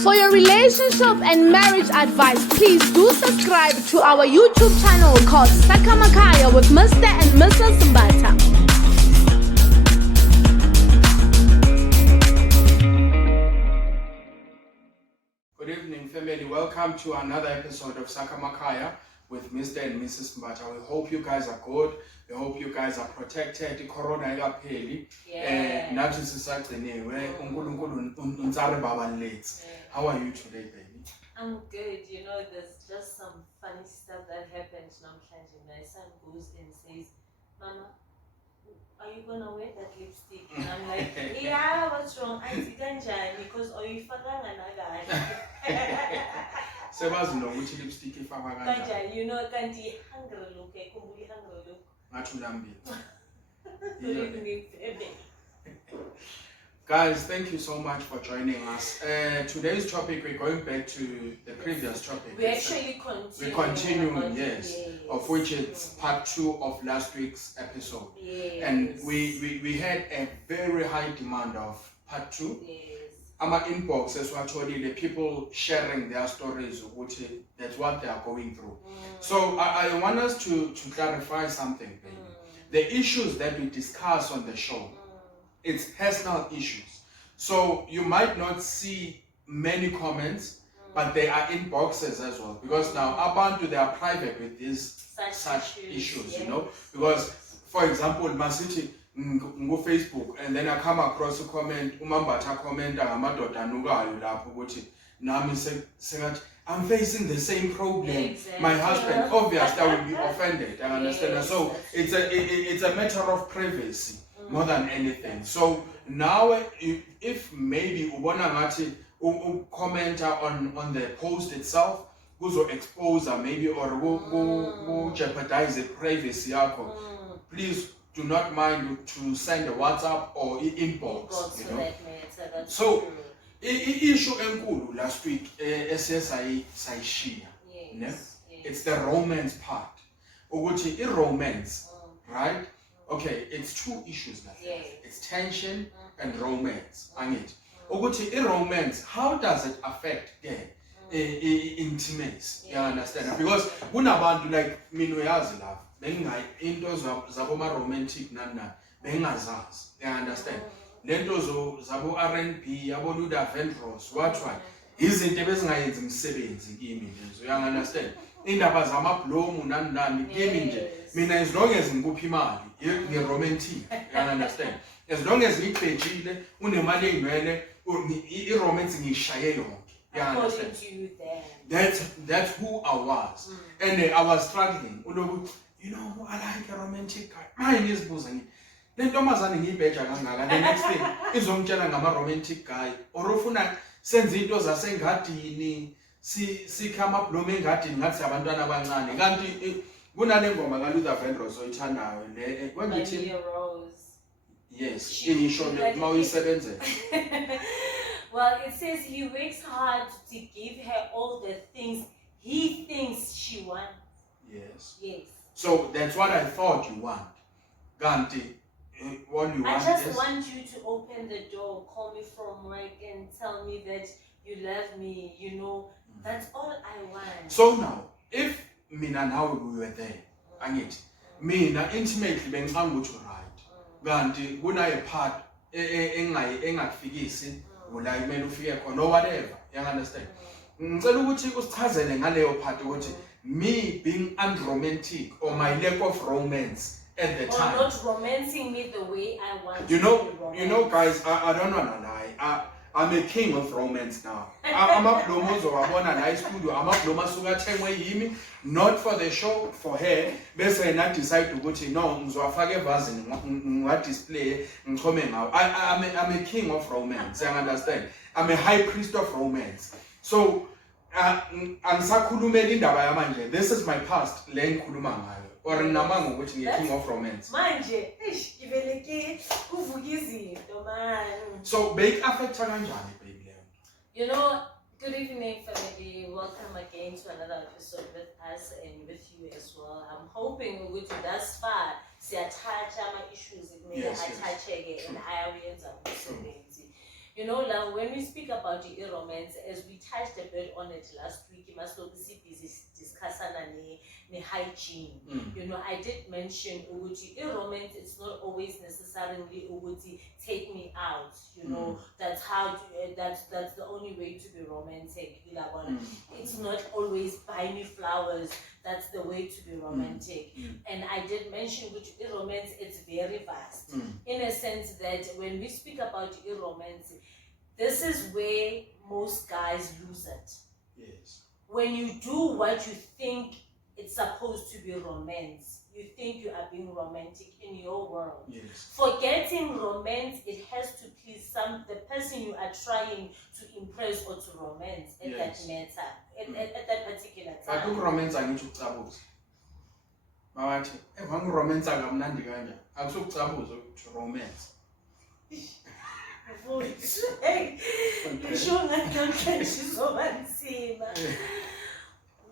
For your relationship and marriage advice, please do subscribe to our YouTube channel called Sakamakaya with Mr. and Mrs. Mbata. Good evening, family. Welcome to another episode of Sakamakaya with Mr. and Mrs. Mbata. We hope you guys are good. We hope you guys are protected. Corona ikapheli. Nathi sisagciniwe. uNkulunkulu unsare baba lethu. How are you today, baby? I'm good. You know, there's just some funny stuff that happened namhlanje. My son goes and says, "Mama, are you gonna wear that lipstick?" And I'm like, "Yeah, what's wrong? I didn't because oyifakanga nakahle." Sebazi nokuthi lipstick ifakwa kanjani. Kanjani, you know, kanti hungry look, ekhumbula hungry look. Ngathi ulambile. Good evening, baby. Guys, thank you so much for joining us. Today's topic, we're going back to the previous topic. We actually continue. We continue, yes, of which it's part 2 of last week's episode. Yes. And we had a very high demand of part 2. Yes. Our inbox, as what told you, the people sharing their stories, which that's what they are going through. So I want us to clarify something, baby. The issues that we discuss on the show, it's personal issues. So you might not see many comments, but they are inboxes as well. Because now abantu, they are private with these such issues, you know. Because, for example, Masiti go Facebook, and then I come across a comment, umambata comment, I'm facing the same problem. Exactly. My husband, obviously, I will be offended. I understand. Yes, so it's a matter of privacy more than anything. So now, if maybe ubona ngathi commenter on the post itself, kuzo expose maybe or go jeopardize the privacy yakho, please do not mind to send a WhatsApp or inbox. You know? So issue enkulu last week sayishia. Yes. It's the romance part. Ukuthi romance, right? Okay, it's 2 issues now. Yes. It's tension and romance. Ukuthi romance, how does it affect intimacy? You understand? Because kunabantu like mina uyazi lapha bengayi into zabo ma romantic nani bengazazi. You understand? Lento zabo R&B yabo Luther Vandross what izinto bezingayenza umsebenzi kimi lezo. You understand? Indaba zamablomu nani kimi nje mina as long as ngikuphi imali ngi-romantic. You understand? As long as ngibhejile unemali enywele i-romance ngiyishaye yonke. You understand? That's who I was. And I was struggling. You know, I like a romantic guy. Mine is buzzing. Le ntombazane ngiyibheja kangaka, the next thing izongitshela ngama-romantic guy or ufuna senze into zasengadini sikha amablomu engadini ngathi abantwana abancane kanti kunale ngoma kaLuther Vandross oyithandayo le kwengithi yes ingisho uma uyisebenzela. Well, it says he works hard to give her all the things he thinks she wants. Yes. So that's what I thought you want. Ganti, what you want I just is, want you to open the door, call me from work and tell me that you love me, you know. That's all I want. So now, if mina nawe we were there, angithi, mina intimately bengicanga ukuthi right. Ganti kunayo part engakufikisi la kumele ufike khona or whatever. You understand? Ngicela ukuthi usichazele ngaleyo part ukuthi me being unromantic or my lack of romance at the time. Or not romancing me the way I want. You know, guys, I don't wanna lie. I'm a king of romance now. I'm a blomozo wabona la studio. I'm a blomasuka thengwe yimi, not for the show, for her. Bese na decide ukuthi no, ngizowafaka evazini, ngiwa display, ngixhome ngawo. I'm a king of romance. You understand? I'm a high priest of romance. So angisakhulumela indaba yamanje. This is my past. Le ngikhuluma ngayo. Or nginamanga ukuthi ngiyi king of romance. Manje, ibeleke kuvuka izinto man. So bake affecta kanjani baby leyo? You know, good evening family. Welcome again to another episode with us and with you as well. I'm hoping we're going to thus far siyathatha ama issues ekumele athatheke and ayawenza umsebenzi. You know, love, when we speak about the romance, as we touched a bit on it last week, you must obviously discuss the hygiene. You know, I did mention Uguti romance, it's not always necessarily Uguti take me out, you know, that's how that's the only way to be romantic. It's not always buy me flowers, that's the way to be romantic. And I did mention which romance, it's very vast in a sense that when we speak about romance, this is where most guys lose it. Yes. When you do what you think it's supposed to be romance, you think you are being romantic in your world. Yes. Forgetting romance, it has to please the person you are trying to impress or to romance at that matter, at that particular time. But look, romance angisho ukucabuza. Mawathi, romance akamnandi kanja. Akusokucabuza ukuthi romance.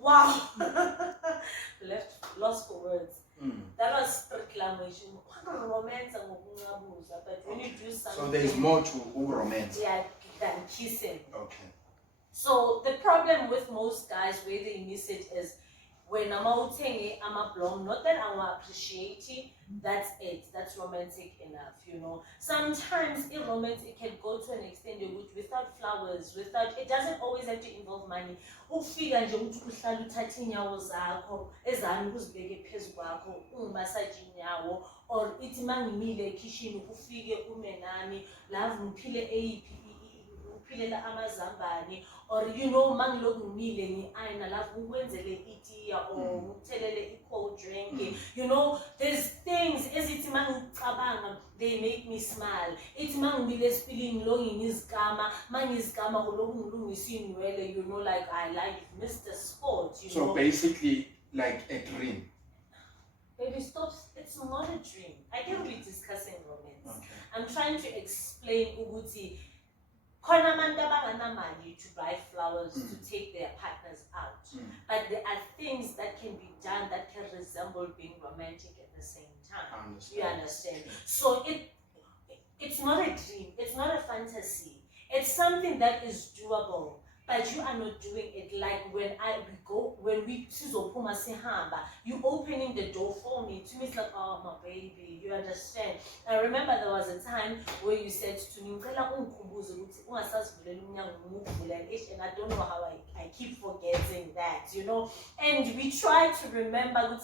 Wow. Lost for words. That was proclamation. Romance, but when you do something, so there's more to romance. Yeah, than kissing. Okay. So the problem with most guys where they miss it is when I'm out saying I'm a blonde, not that I will appreciate it, that's it, that's romantic enough, you know. Sometimes in romance it can go to an extent without flowers, without, it doesn't always have to involve money. Ufika nje ukuthi uhlala uthatha inyawo zakho ezami ukuzibeke phezu kwakho ungimasaje inyawo, or ithi mangimile ekitchen ufike ume nami love ngiphile eyiphi uphilela amazambane, or you know mangiloku ngimile ngiayina lapho ukwenzele itiya or uthelele cold drink. You know, there's things ezithi mangicabanga they make me smile. Ithi mangibile esipilini lo ngizikama mangizikama koloku ngilungisa inwele, you know, like I like Mr. Sport, you know. So basically like a dream. Baby, stop. It's not a dream. I can't be discussing romance. Okay. I'm trying to explain Uguti. To buy flowers to take their partners out, but there are things that can be done that can resemble being romantic at the same time. You understand? So it's not a dream, it's not a fantasy, it's something that is doable, but you are not doing it. Like when we sizopuma sihamba, you opening the door for me. To me it's like, oh my baby, you understand? I remember there was a time where you said to me, and I don't know how I keep forgetting that, you know. And we try to remember,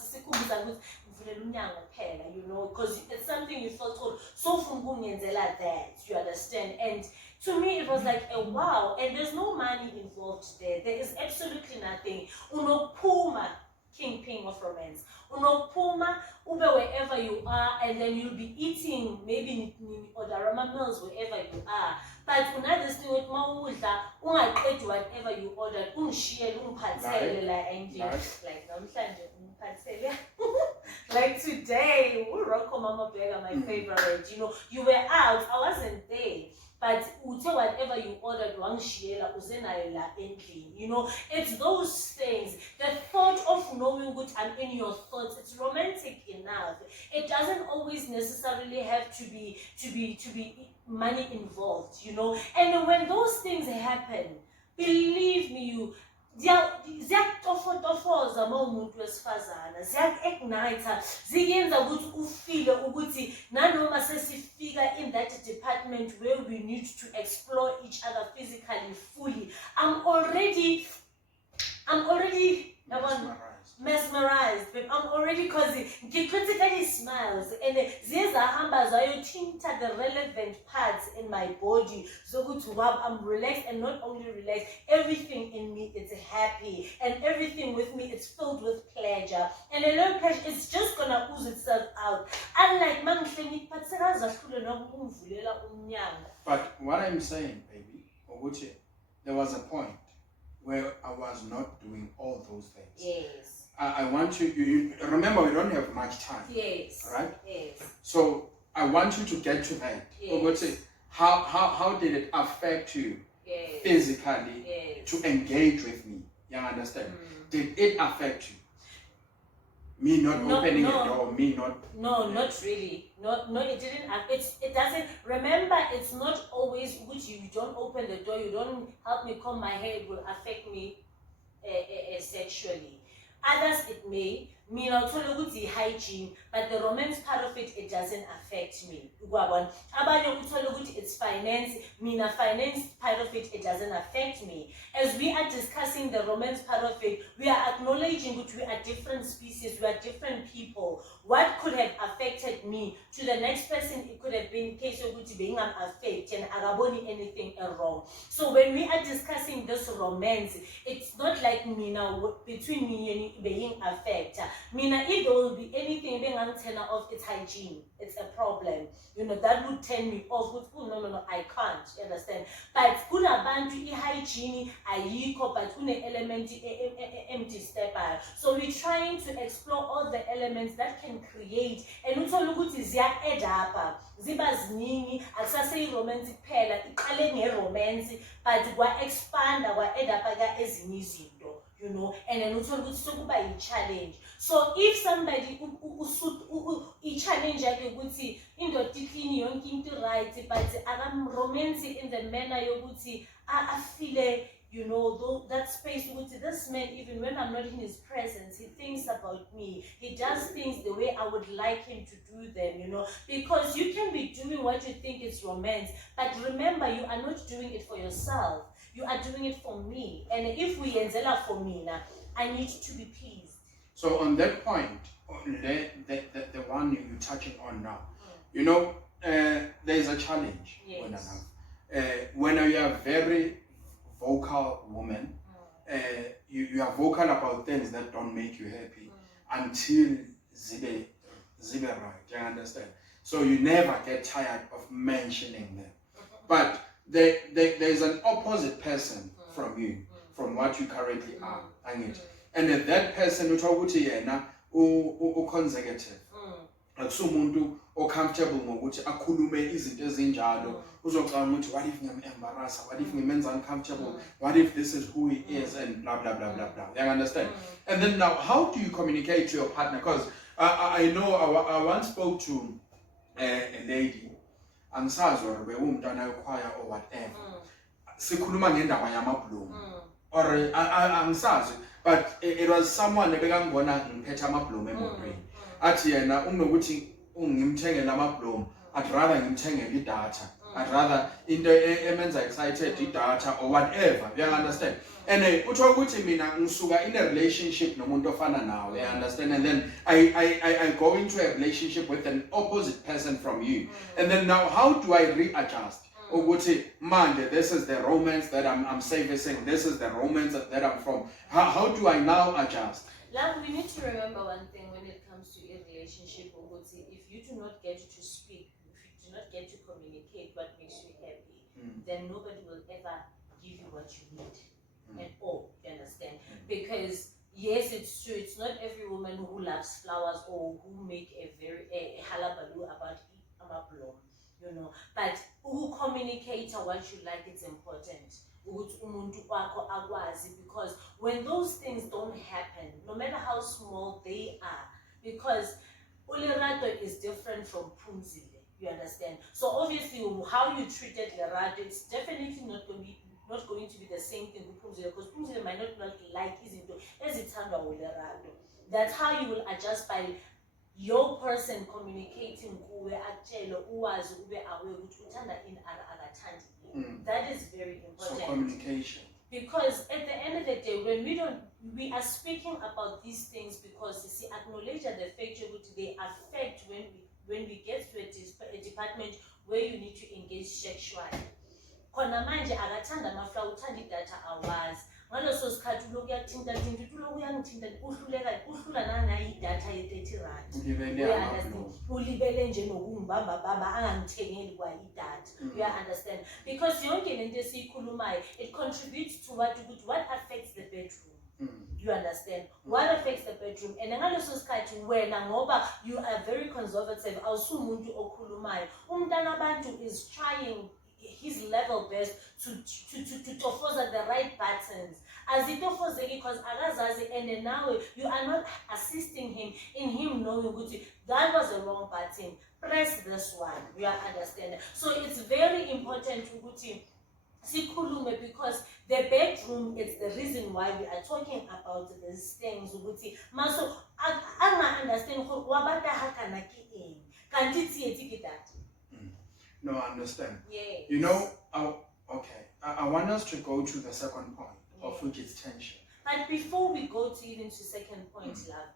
you know, because it's something you felt told so from like that, you understand? And to me it was like a wow, and there's no money involved there. There is absolutely nothing. Unopuma kingpin of romance. Unopuma ube wherever you are, and then you'll be eating maybe Odarama meals wherever you are. But another thing with mawudla ungaqedi whatever you ordered, ungishiyele ungiphathele la endlini, like namhlanje ungiphathele. Like today, Rocco Mama Burger, my favorite. You know, you were out, I wasn't there. But whatever you ordered, you know, it's those things. The thought of knowing what I'm in your thoughts, it's romantic enough. It doesn't always necessarily have to be money involved, you know. And when those things happen, believe me, ziyakutofotofooza uma umuntu wesifazana, ziyaku-ignite, ziyenza ukuthi ufile ukuthi nanoma sesifika in that department where we need to explore each other physically fully, I'm already mesmerized, but I'm already causing critically smiles, and ziyahamba zayothinta the relevant parts in my body. So good to have, I'm relaxed, and not only relaxed, everything in me is happy, and everything with me is filled with pleasure, and a little pleasure is just gonna ooze itself out. Unlike but what I'm saying, baby, Oguchi, there was a point where I was not doing all those things. Yes. I want you remember, we don't have much time. Yes. Right? Yes. So I want you to get to that. Yes. How did it affect you physically to engage with me? You understand? Did it affect you? Me not opening a door, me not... No, not really. No, it didn't. It doesn't. Remember, it's not always which you don't open the door, you don't help me comb my hair, it will affect me sexually. Others it may. Me not hygiene, but the romance part of it, it doesn't affect me. It's finance, mina finance part of it, it doesn't affect me. As we are discussing the romance part of it, we are acknowledging that we are different species, we are different people. What could have affected me to the next person, it could have been case of being affected and agaboni anything wrong. So when we are discussing this romance, it's not like me now between me and being affected. Mina, if there will be anything being antenna of its hygiene, it's a problem. That would turn me off. No, I can't, understand. But kuna bantu hygiene ayiko, but kuna element empty step. So we're trying to explore all the elements that can create and utolukuti ziya edapa zibaziningi akusase romantic phela iqale ngeromance but kwa expand kwa edapa ka ezinye izinto. And then sokuba i-challenge. So if somebody i-challenge yakhe ukuthi indoda iklini yonke into right, but romance in the manner yokuthi afile, that space ukuthi this man, even when I'm not in his presence, he thinks about me. He does things the way I would like him to do them, because you can be doing what you think is romance, but remember, you are not doing it for yourself. You are doing it for me. And if we enzela for me now, I need to be pleased. So on that point, the one you're touching on now, there's a challenge. Yes. When you are a very vocal woman, you are vocal about things that don't make you happy until zibe right. You understand? So you never get tired of mentioning them. But there's an opposite person from you, from what you currently are. And that person consecutive. Akusumuntu comfortable ngokuthi akhulume izinto ezinjalo uzocanga ukuthi what if ngiyam-embarrassa, what if ngimenza uncomfortable, what if this is who he is, and blah blah blah blah blah. You understand? And then now, how do you communicate to your partner? Because I know I once spoke to a lady, angisazi or bewumntwana wechoir or whatever, sikhuluma ngendaba yamabloom or angisazi, but it was someone ebekangibona ngiphethe amabloom emotweni. Athi yena unokuthi ungimthengele amabloom, I'd rather ngimthengele idatha, I'd rather into emenza excited idatha or whatever. You understand? And utho ukuthi mina ngisuka in a relationship nomuntu ofana nawe. You understand? And then I go into a relationship with an opposite person from you. And then now, how do I readjust? Ukuthi manje, this is the romance that I'm servicing, this is the romance that I'm from. How do I now adjust? Love, we need to remember one thing when it comes to a relationship. If you do not get to speak, if you do not get to communicate what makes you happy, then nobody will ever give you what you need at all. You understand? Because yes, it's true. It's not every woman who loves flowers or who make a halabaloo about amabloom, But who communicate what you like, it's important. Because when those things don't happen, no matter how small they are, because Ulerato is different from Punzile, you understand? So obviously, how you treated Lerato, it's definitely not going to be the same thing with Punzile, because Punzile might not like izinto ezithandwa Lerato. That's how you will adjust by your person communicating kuwe akutshele uwazi ube aware ukuthi uthanda ini akathandi. That is very important. So communication. Because at the end of the day, when we are speaking about these things because acknowledge the fact that they affect when we get to a department where you need to engage sexually. Khona manje akathanda amafla uthanda idatha awazi. Ngaloso sikhathi uloku yakuthinta uloku uyangithinta uhlula nanayo idatha ye-30 rand. Ulibele nje nokungibamba angangithengeli kwa idatha. You understand? Because yonke lento esiyikhulumayo, it contributes to what affects the bedroom. You understand? What affects the bedroom? And ngaloso sikhathi wena ngoba you are very conservative, awusumuntu okhulumayo. Umntana abantu is trying his level best to tofoza the right buttons. as it offers because agazazi, and then now you are not assisting him in him knowing that was a wrong button. Press this one. You are understanding. So it's very important to sikhulume, because the bedroom is the reason why we are talking about these things. Maso I understand wabata hakana ki eng. Kanti tsiye that. No, I understand. Yes. You know, okay. I want us to go to the second point, of which is tension. But before we go to even to second point, love,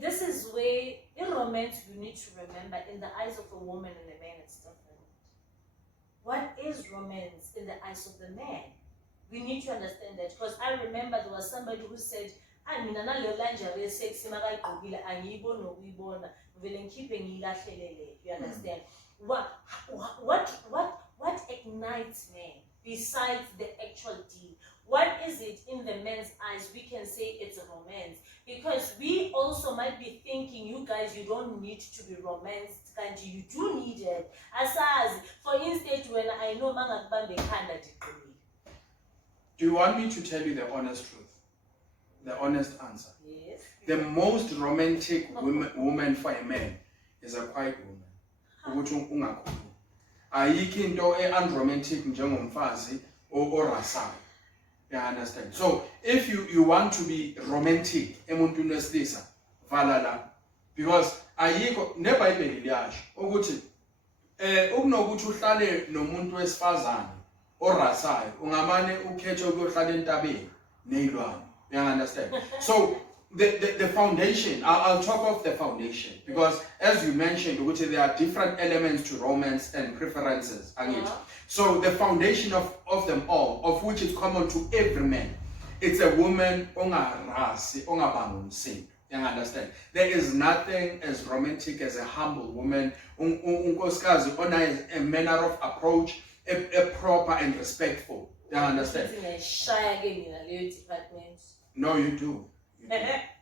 this is where in romance you need to remember, in the eyes of a woman and a man, it's different. What is romance in the eyes of the man? We need to understand that, because I remember there was somebody who said, I mean, lingerie sexy, you understand? What ignites men besides the actual deed? What is it in the man's eyes we can say it's a romance? Because we also might be thinking, you guys, you don't need to be romanced, and you do need it. As for instance, when I know do you want me to tell you the honest truth? The honest answer? Yes. The most romantic woman for a man is a quiet woman. Ayikho into unromantic njengomfazi orasayo. You understand? So if you want to be romantic, emuntwini wesilisa, valala, because ayikho neBhayibheli liyasho ukuthi ukunokuthi uhlale nomuntu wesifazane orasayo, ungamane ukhethe ukuyohlala entabeni nezilwane. You understand? So the foundation, I'll talk of the foundation, because as you mentioned, there are different elements to romance and preferences. So the foundation of them all, of which is common to every man, it's a woman ongarasi, ongabangumsindo. You understand? There is nothing as romantic as a humble woman, unkosikazi ona a manner of approach, a proper and respectful. You understand? No, you do.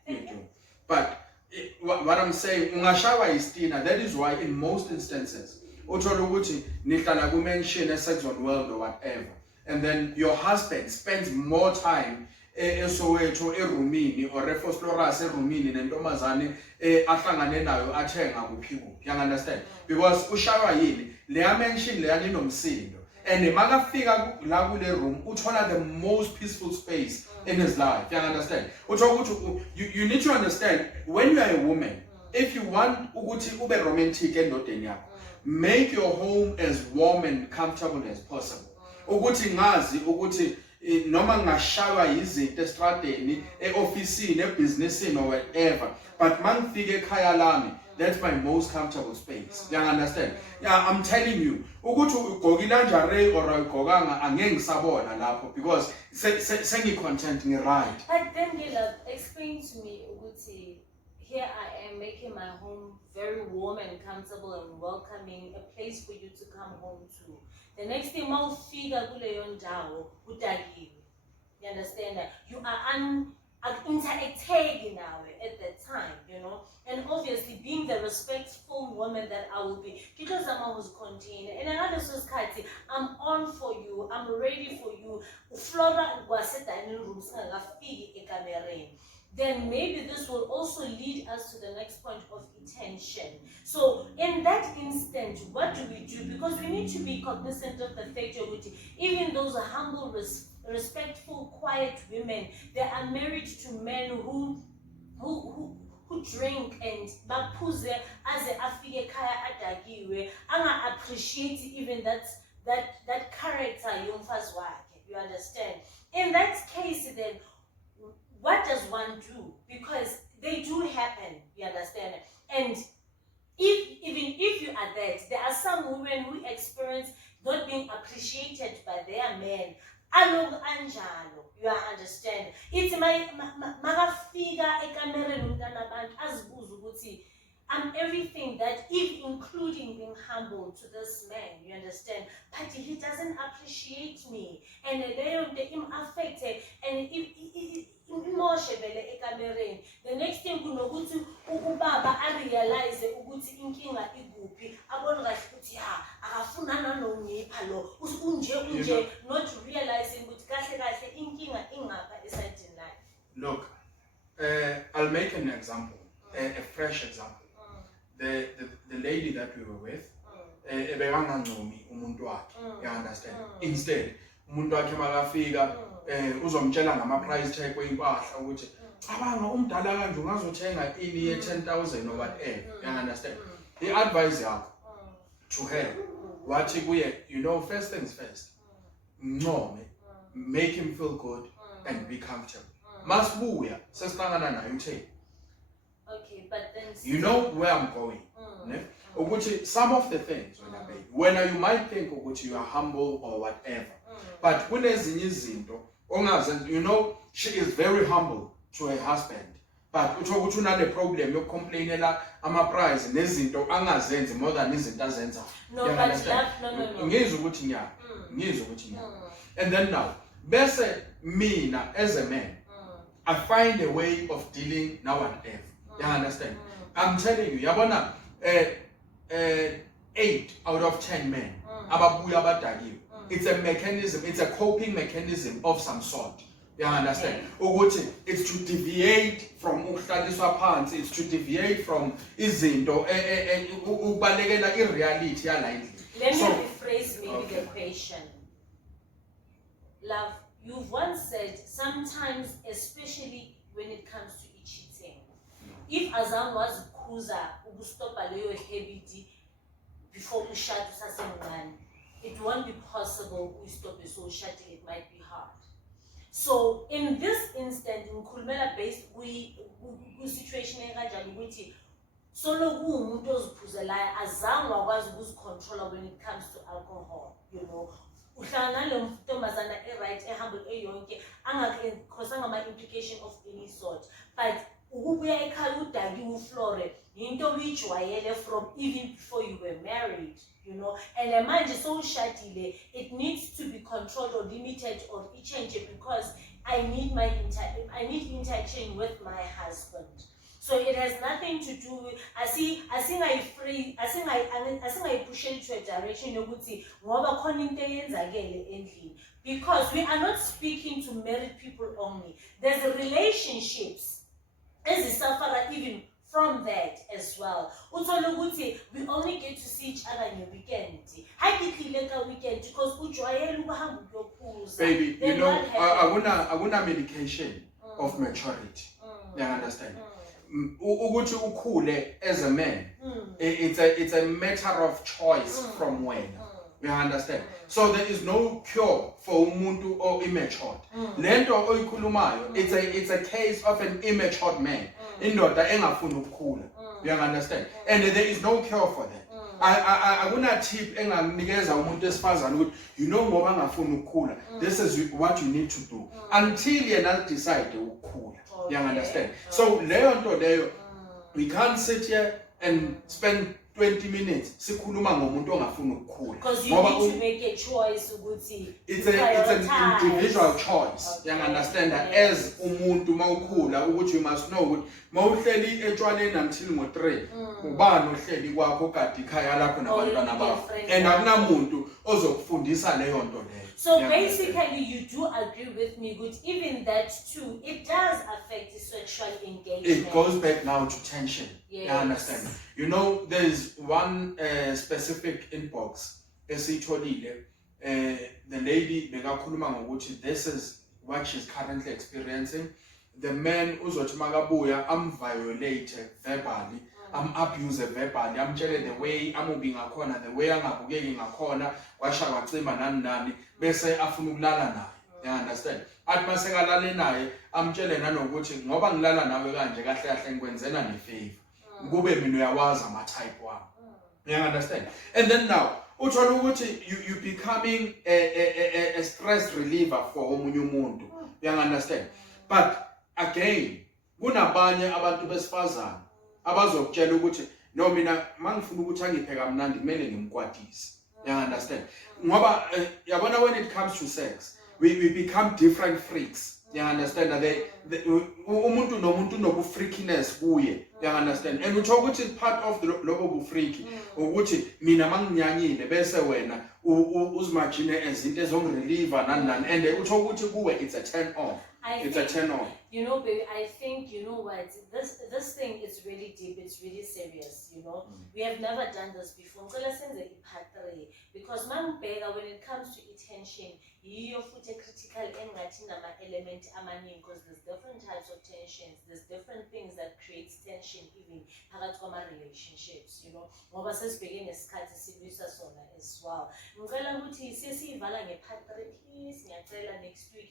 You do. But what I'm saying, ungashawa istina. That is why in most instances, uthola ukuthi nihlala ku-mansion e-Saxon World or whatever, and then your husband spends more time eSoweto erumini or eFosloras erumini nentombazane ahlangane nayo athenga kuphi kuphi. You understand? Because ushawa yini leya mansion leya ninomsindo, and makafika la kule room uthola the most peaceful space in his life. You understand? You need to understand, when you are a woman, if you want ukuthi ube romantic endodeni yakho, make your home as warm and comfortable as possible. Ukuthi ngazi ukuthi noma ngashawa izinto estradeni, e-officeini, ebhizinisini or whatever, but mangifike ekhaya lami, that's my most comfortable space. You understand? Yeah, I'm telling you, ukuthi ugqoka ilingerie or ayigqokanga angeke ngisabona lapho, because sengi-content ngi-right. But then, Gila, explain to me, ukuthi, here I am making my home very warm and comfortable and welcoming, a place for you to come home to. The next thing, mawufika kuleyo ndawo udakiwe. You understand that? You are interacting now at that time, you know. And obviously, being the respectful woman that I will be, because I'm was contained. And another society, I'm on for you, I'm ready for you. Flora was in the room, then maybe this will also lead us to the next point of intention. So in that instant, what do we do? Because we need to be cognizant of the fact that even those humble, respectful, quiet women, they are married to men who drink and baphuze as a afike kaya adakiwe, anga appreciate even that character yomfazi wakhe. You understand? In that case, then what does one do? Because they do happen, you understand? And even if you are that, there are some women who experience not being appreciated by their men. Along anjalo, you understand? It's my magafika ekamereni umntana abantu azibuza ukuthi I'm everything that, if including being humble to this man, you understand? But he doesn't appreciate me, and they him affected, and if the next thing kunokuthi ubaba realize ukuthi inkinga iguphi, abona kahle ukuthi akafuna nanongipha lo unje not realizing ukuthi kahle kahle example, a fresh example. The lady that we were with, you understand? Instead, umuntu wakhe makafika uzomtshela ngama-price tag weimpahla ukuthi abanga umdala kanje ungazothenga ini ye 10,000 or whatever. You understand? The advice yakho to her, wathi kuye, you know, first things first, make him feel good and be comfortable. Masibuya sesihlangana naye uthe, okay, but then you know where I'm going. Ukuthi some of the things when you might think ukuthi you are humble or whatever, but kunezinye izinto ongazenza, you know, she is very humble to her husband, but utho ukuthi unale problem yokcomplainela ama-price nezinto angazenzi more than izinto azenza. No, but love, no. Ngizwe ukuthi nya. And then now, bese mina as a man, I find a way of dealing now and ever. You understand? I'm telling you, yabona 8 out of 10 men ababuya abadakiwe. It's a mechanism, it's a coping mechanism of some sort. You understand? Ukuthi it's to deviate from ukuhlaliswa phansi, it's to deviate from izinto ukubalekela ireality yala indlela. Let me rephrase maybe the question. Love, you've once said sometimes, especially when it comes to cheating, if Azam was kuza ubustopa leyo heavy before ushadu sasemngani, it won't be possible we stop it, so shutting it might be hard. So in this instant, in Kulmela based we situation ukuthi solo umuntu oziphuzelayo azange wakwazi ukuzicontrola when it comes to alcohol, you know. Uhlangana lo ntombazana right ehumble eyonke angakhosanga ama-implication of any sort, but ukubuya ekhaya udaki uflore into uyijwayele from even before you were married, you know, and manje sowushadile, it needs to be controlled or limited or change because I need interchange with my husband. So it has nothing to do with, I think I push into a direction yokuthi ngoba khona into eyenzakele endlini, because we are not speaking to married people only. There's relationships as a sufferer even from that as well. Uthola ukuthi we only get to see each other in the weekend. Hayikhileka weekend because ujwayele ukuhamba ukuyophuza. Baby, you know, akuna medication of maturity. You understand? Ukuthi ukhule as a man, it's a matter of choice from when. You understand? So there is no cure for umuntu or immature. Lento oyikhulumayo, it's a case of an immature man. Indoda engafuni ukukhula. You understand? And there is no cure for that. Akuna tip enganikeza umuntu esifazana ukuthi you know ngoba angafuni ukukhula, this is what you need to do until yena decide ukukhula. You understand? So leyo nto leyo, we can't sit here and spend 20 minutes sikhuluma ngomuntu ongafuni ukukhula, because you need to make a choice ukuthi it's an individual choice. You understand that as umuntu mawukhula ukuthi you must know ukuthi mawuhleli etshwaleni until ngo3 ubani ohleli kwakho kade ikhaya lakho nabantwana bakho and akunamuntu ozokufundisa leyo nto leyo. So basically you do agree with me, good, even that too, it does affect the sexual engagement. It goes back now to tension. Yes. You understand? You know, there is one specific inbox, esitholile, the lady bekakhuluma ngokuthi this is what she's currently experiencing. The man uzothi makabuya violate verbally, abuse verbally, amtshele the way amubi ngakhona, the way angabukeki ngakhona, kwasha kwacima nani bese afuna ukulala naye. You understand? Athi masekalale naye amtshele nanokuthi ngoba ngilala nawe kanje kahle kahle ngikwenzela ne-favor. Kube mina uyawazi ama-type wami. You understand? And then now uthola ukuthi you becoming a stress reliever for omunye umuntu. You understand? But again, kunabanye abantu besifazana abazokutshela ukuthi no mina mangifuna ukuthi angiphe kamnandi kumele ngimkwatise. You understand? Ngoba yabona when it comes to sex, we become different freaks. You understand that umuntu nomuntu nobu-freakiness kuye. You understand? And utsho ukuthi part of the lobo bu-freaky ukuthi mina manginyanyile bese wena uzimagine ezinto ezongirelieve nani and utsho ukuthi kuwe it's a turn off. It's a turn off. You know, baby, I think, you know what, this thing is really deep, it's really serious, you know. We have never done this before. Because when it comes to attention, you put a critical element because there's different types of tensions, there's different things that creates tension even relationships, you know. As well. Next week,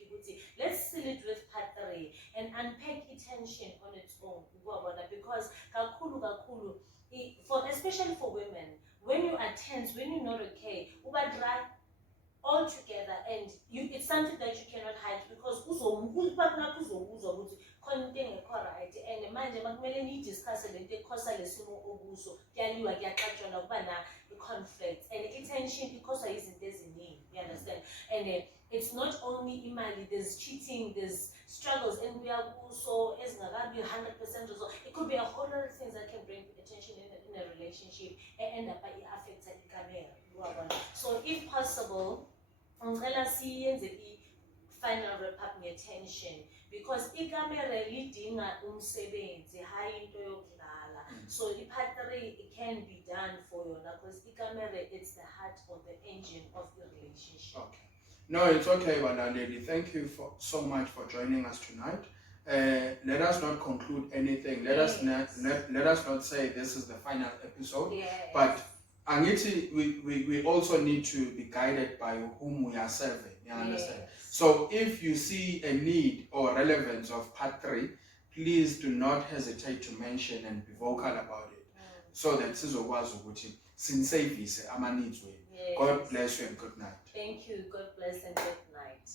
let's seal it with part 3 and unpack attention on its own, because especially for women, when you are tense, when you're not okay, all together, and it's something that you cannot hide, because and manje makumele niyidiscuss lento ekhosa lesimo okuso kuyaliwa kuyaqatshwana kuba na conflict and attention because izinto eziningi, you understand, and it's not only imali, there's cheating, there's struggles and we are also as be 100% or so. It could be a whole lot of things that can bring attention in a relationship and end up by affecting the career. So if possible, final wrap up attention, because ikamera lidinga umsebenzi hayi into yokulala. So part 3 it can be done for you because ikamera it's the heart or the engine of the relationship. Okay. No, it's okay, Lady. Thank you so much for joining us tonight. Let us not conclude anything. Let us not say this is the final episode. Yes. But Angiti, we also need to be guided by whom we are serving. You understand? Yes. So if you see a need or relevance of part 3, please do not hesitate to mention and be vocal about it. So that sizokwazi ukuthi sinservice ama needs wethu. God bless you and good night. Thank you. God bless and good night.